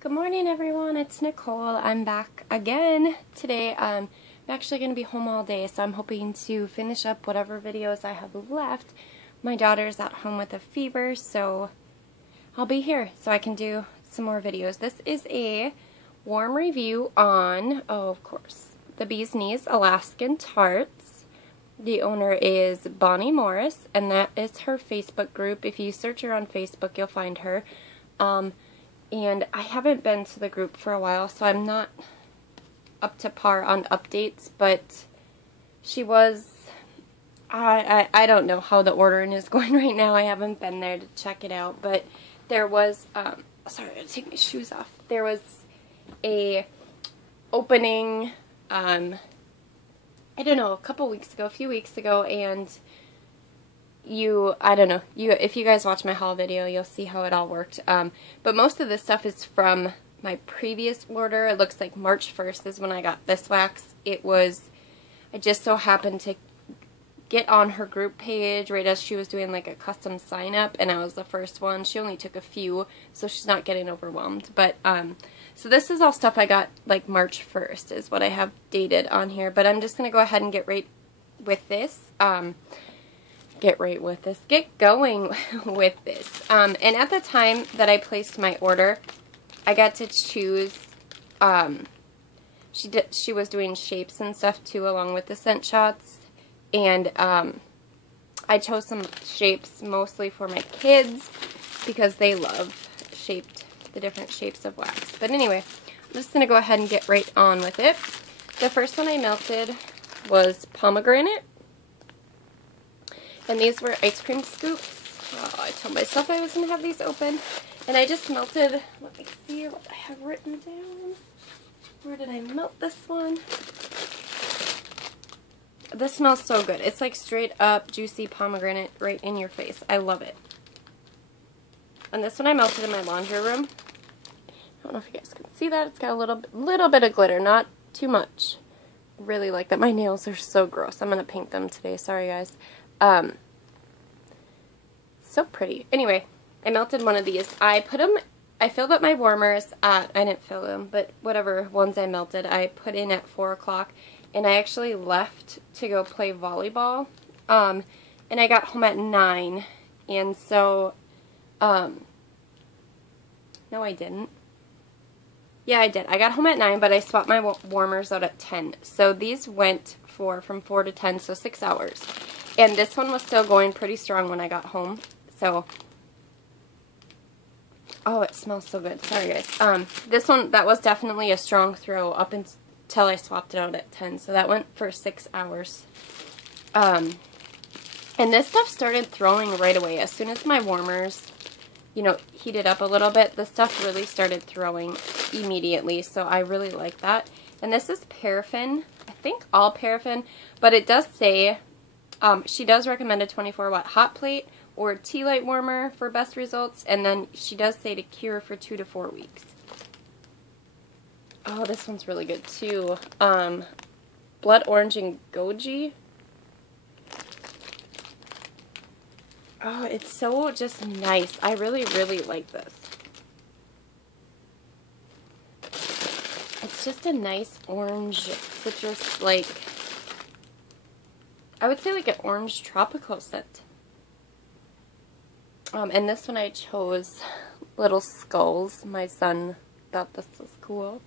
Good morning, everyone. It's Nicole. I'm back again today. I'm actually going to be home all day, so I'm hoping to finish up whatever videos I have left. My daughter's at home with a fever, so I'll be here so I can do some more videos. This is a warm review on, of course, the Bee's Knees Alaskan Tarts. The owner is Bonnie Morris, and that is her Facebook group. If you search her on Facebook, you'll find her. And I haven't been to the group for a while, so I'm not up to par on updates, but she was, I don't know how the ordering is going right now. I haven't been there to check it out, but there was, sorry, I gotta take my shoes off. There was a opening, I don't know, a few weeks ago, and I don't know, if you guys watch my haul video, you'll see how it all worked. But most of this stuff is from my previous order. It looks like March 1st is when I got this wax. I just so happened to get on her group page right as she was doing like a custom sign up, and I was the first one. She only took a few, so she's not getting overwhelmed. But, so this is all stuff I got like March 1st is what I have dated on here. But I'm just going to go ahead and get right with this. Get going with this. And at the time that I placed my order, I got to choose, she was doing shapes and stuff too along with the scent shots, and I chose some shapes mostly for my kids because they love the different shapes of wax. But anyway, I'm just going to go ahead and get right on with it. The first one I melted was Pomegranate. And these were ice cream scoops. Oh, I told myself I was going to have these open. And I just melted, let me see what I have written down. Where did I melt this one? This smells so good. It's like straight up juicy pomegranate right in your face. I love it. And this one I melted in my laundry room. I don't know if you guys can see that. It's got a little bit of glitter, not too much. Really like that. My nails are so gross. I'm going to paint them today. Sorry, guys. So pretty. Anyway, I melted one of these. I filled up my warmers I didn't fill them, but whatever ones I melted, I put in at 4 o'clock, and I actually left to go play volleyball, and I got home at 9, and so, no I didn't. Yeah, I did. I got home at 9, but I swapped my warmers out at 10, so these went from 4 to 10, so 6 hours. And this one was still going pretty strong when I got home. So, oh, it smells so good. Sorry, guys. This one, that was definitely a strong throw up until I swapped it out at 10. So that went for 6 hours. And this stuff started throwing right away. As soon as my warmers, heated up a little bit, the stuff really started throwing immediately. So I really like that. And this is paraffin. I think all paraffin. But it does say... she does recommend a 24-watt hot plate or tea light warmer for best results, and then she does say to cure for 2 to 4 weeks. Oh, this one's really good too. Blood Orange and Goji. Oh, it's so just nice. I really, really like this. It's just a nice orange citrus, like... I would say like an orange tropical scent. And this one I chose little skulls. My son thought this was cool.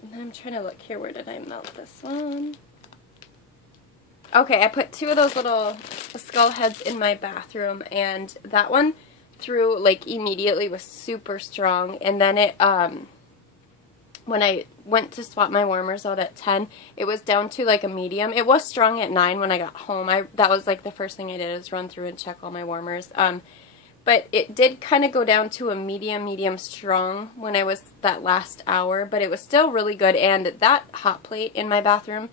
And I'm trying to look here. Where did I melt this one? Okay, I put 2 of those little skull heads in my bathroom, and that one threw like immediately, was super strong, and then it when I went to swap my warmers out at 10, it was down to like a medium. It was strong at 9 when I got home. That was like the first thing I did, is run through and check all my warmers. But it did kind of go down to a medium strong when I was that last hour, but it was still really good. And that hot plate in my bathroom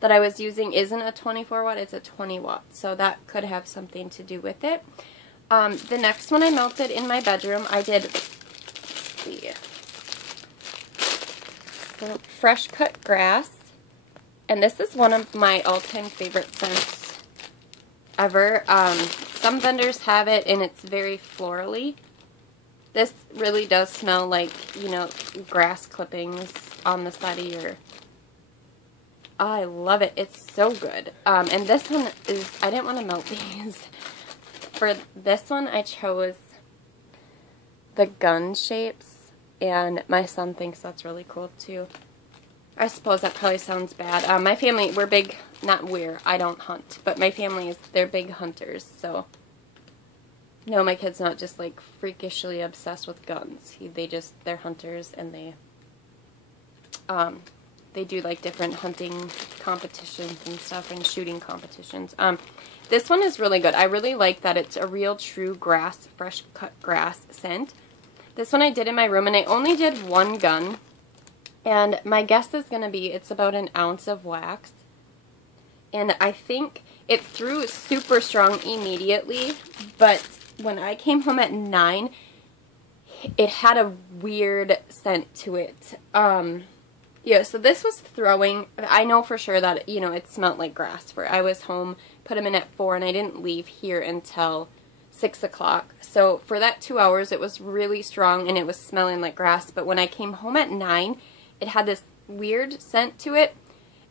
that I was using isn't a 24 watt, it's a 20 watt. So that could have something to do with it. The next one I melted in my bedroom, I did, let's see, fresh cut grass, and this is one of my all-time favorite scents ever. Some vendors have it and it's very florally, This really does smell like, you know, grass clippings on the side of your... I love it. It's so good. And this one is... I didn't want to melt these. For this one, I chose the gun shapes. And my son thinks that's really cool, too. I suppose that probably sounds bad. My family, we're big... Not we're. I don't hunt. But my family is... They're big hunters, so... No, my kid's not just, like, freakishly obsessed with guns. They're hunters, and they do, like, different hunting competitions and stuff, and shooting competitions. This one is really good. I really like that it's a real, true grass, fresh cut grass scent. This one I did in my room, and I only did one gun, and my guess is going to be it's about an ounce of wax, and I think it threw super strong immediately, but... When I came home at 9, it had a weird scent to it. Yeah, so this was throwing, I know for sure that, you know, it smelled like grass. I was home, put them in at 4, and I didn't leave here until 6 o'clock. So for that 2 hours, it was really strong, and it was smelling like grass. But when I came home at 9, it had this weird scent to it.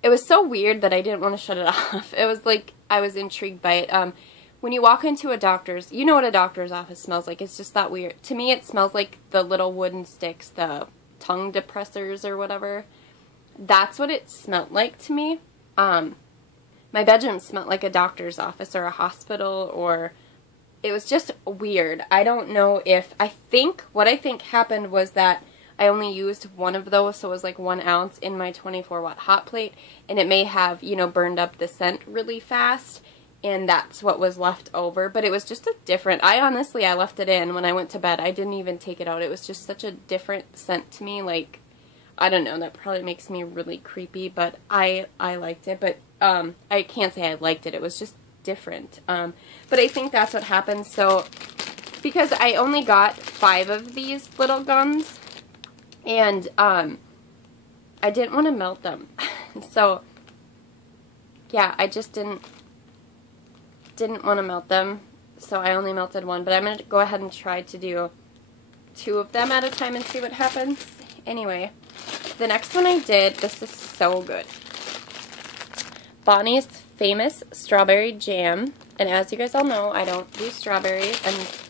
It was so weird that I didn't want to shut it off. It was like I was intrigued by it. When you walk into a doctor's, you know what a doctor's office smells like. It's just that weird. To me, it smells like the little wooden sticks, the tongue depressors or whatever. That's what it smelled like to me. My bedroom smelled like a doctor's office or a hospital, or it was just weird. I don't know if, what I think happened was that I only used one of those, so it was like 1 ounce in my 24-watt hot plate, and it may have, you know, burned up the scent really fast. And that's what was left over. But it was just a different... I left it in when I went to bed. I didn't even take it out. It was just such a different scent to me. Like, I don't know. That probably makes me really creepy. But I liked it. But I can't say I liked it. It was just different. But I think that's what happened. So, because I only got 5 of these little guns. And I didn't want to melt them. So, yeah, I just didn't want to melt them, so I only melted 1, but I'm going to go ahead and try to do 2 of them at a time and see what happens. Anyway, the next one I did, this is so good. Bonnie's Famous Strawberry Jam, and as you guys all know, I don't do strawberry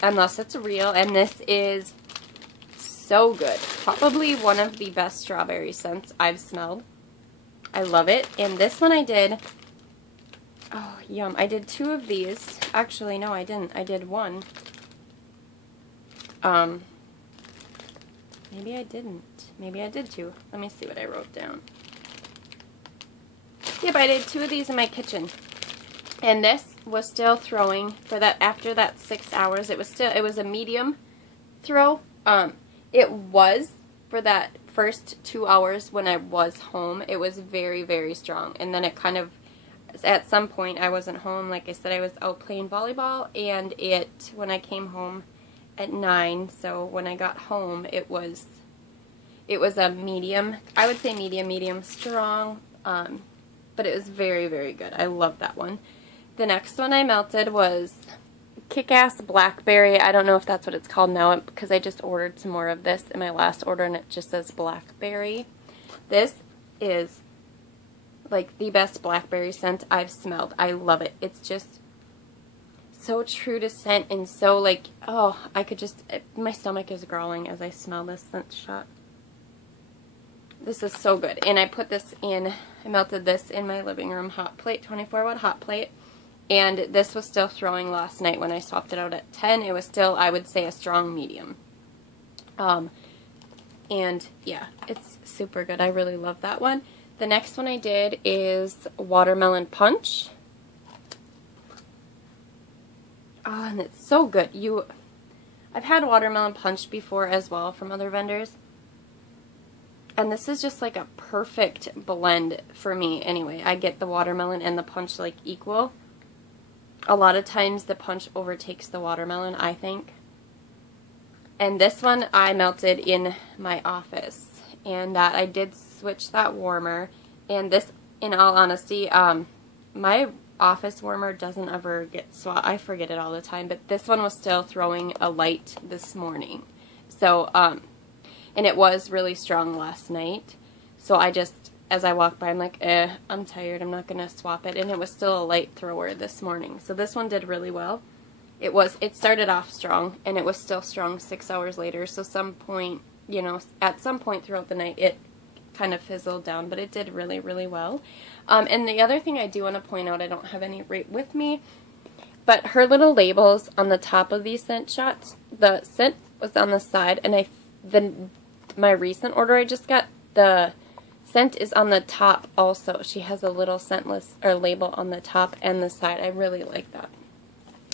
unless it's real, and this is so good. Probably one of the best strawberry scents I've smelled. I love it, and this one I did... Oh, yum. I did 2 of these. Actually, no, I didn't. I did 1. Maybe I didn't. Maybe I did 2. Let me see what I wrote down. Yep, I did 2 of these in my kitchen. And this was still throwing for that, after that 6 hours. It was a medium throw. It was for that first 2 hours when I was home. It was very, very strong. And then it kind of, at some point I wasn't home. Like I said, I was out playing volleyball, and when I came home at 9, so when I got home it was a medium, I would say medium strong, but it was very, very good. I love that one. The next one I melted was Kick-Ass Blackberry. I don't know if that's what it's called now, because I just ordered some more of this in my last order and it just says Blackberry. This is like the best blackberry scent I've smelled. I love it. It's just so true to scent, and so like, oh, I could just, my stomach is growling as I smell this scent shot. This is so good. And I put this in, I melted this in my living room hot plate, 24-watt hot plate, and this was still throwing last night when I swapped it out at 10. It was still, I would say, a strong medium. And yeah, it's super good. I really love that one. The next one I did is Watermelon Punch. Oh, and it's so good. I've had Watermelon Punch before as well from other vendors. And this is just like a perfect blend for me anyway. I get the watermelon and the punch like equal. A lot of times the punch overtakes the watermelon, I think. And this one I melted in my office. And I did switch that warmer, and this, in all honesty, my office warmer doesn't ever get swapped. I forget it all the time, but this one was still throwing a light this morning, So, and it was really strong last night. So I just, as I walked by, I'm like, I'm tired. I'm not going to swap it. And it was still a light thrower this morning. So this one did really well. It started off strong, and it was still strong 6 hours later. So some point, you know, at some point throughout the night, it kind of fizzled down, but it did really, really well. And the other thing I do want to point out, I don't have any right with me, but her little labels on the top of these scent shots, the scent was on the side, and my recent order I just got, the scent is on the top also. She has a little scent list or label on the top and the side. I really like that.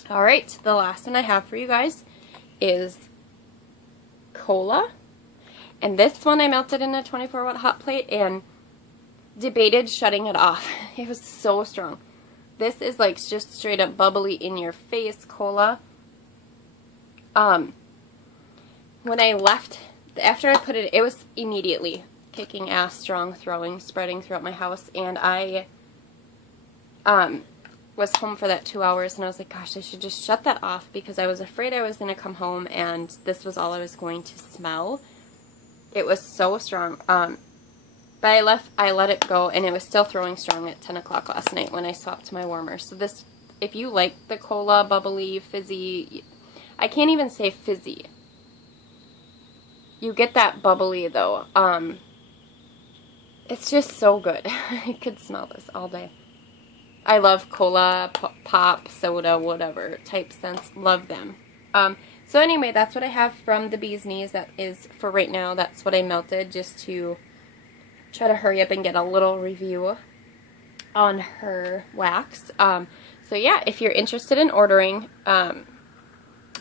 Alright, the last one I have for you guys is cola. And this one I melted in a 24-watt hot plate and debated shutting it off. It was so strong. This is like just straight up bubbly in your face cola. When I left, after I put it, it was immediately kicking ass, strong, spreading throughout my house, and I was home for that 2 hours, and I was like, gosh, I should just shut that off because I was afraid I was going to come home and this was all I was going to smell. It was so strong. But I let it go, and it was still throwing strong at 10 o'clock last night when I swapped to my warmer. So this, if you like the cola, bubbly, fizzy, I can't even say fizzy. You get that bubbly, though. It's just so good. I could smell this all day. I love cola, pop, soda, whatever type scents. Love them. So anyway, that's what I have from the Bee's Knees. That is, for right now, that's what I melted just to try to hurry up and get a little review on her wax. So yeah, if you're interested in ordering, I'm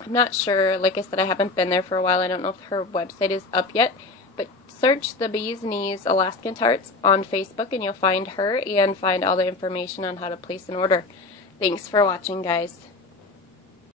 not sure, like I said, I haven't been there for a while. I don't know if her website is up yet, but search the Bee's Knees Alaskan Tarts on Facebook and you'll find her and find all the information on how to place an order. Thanks for watching, guys.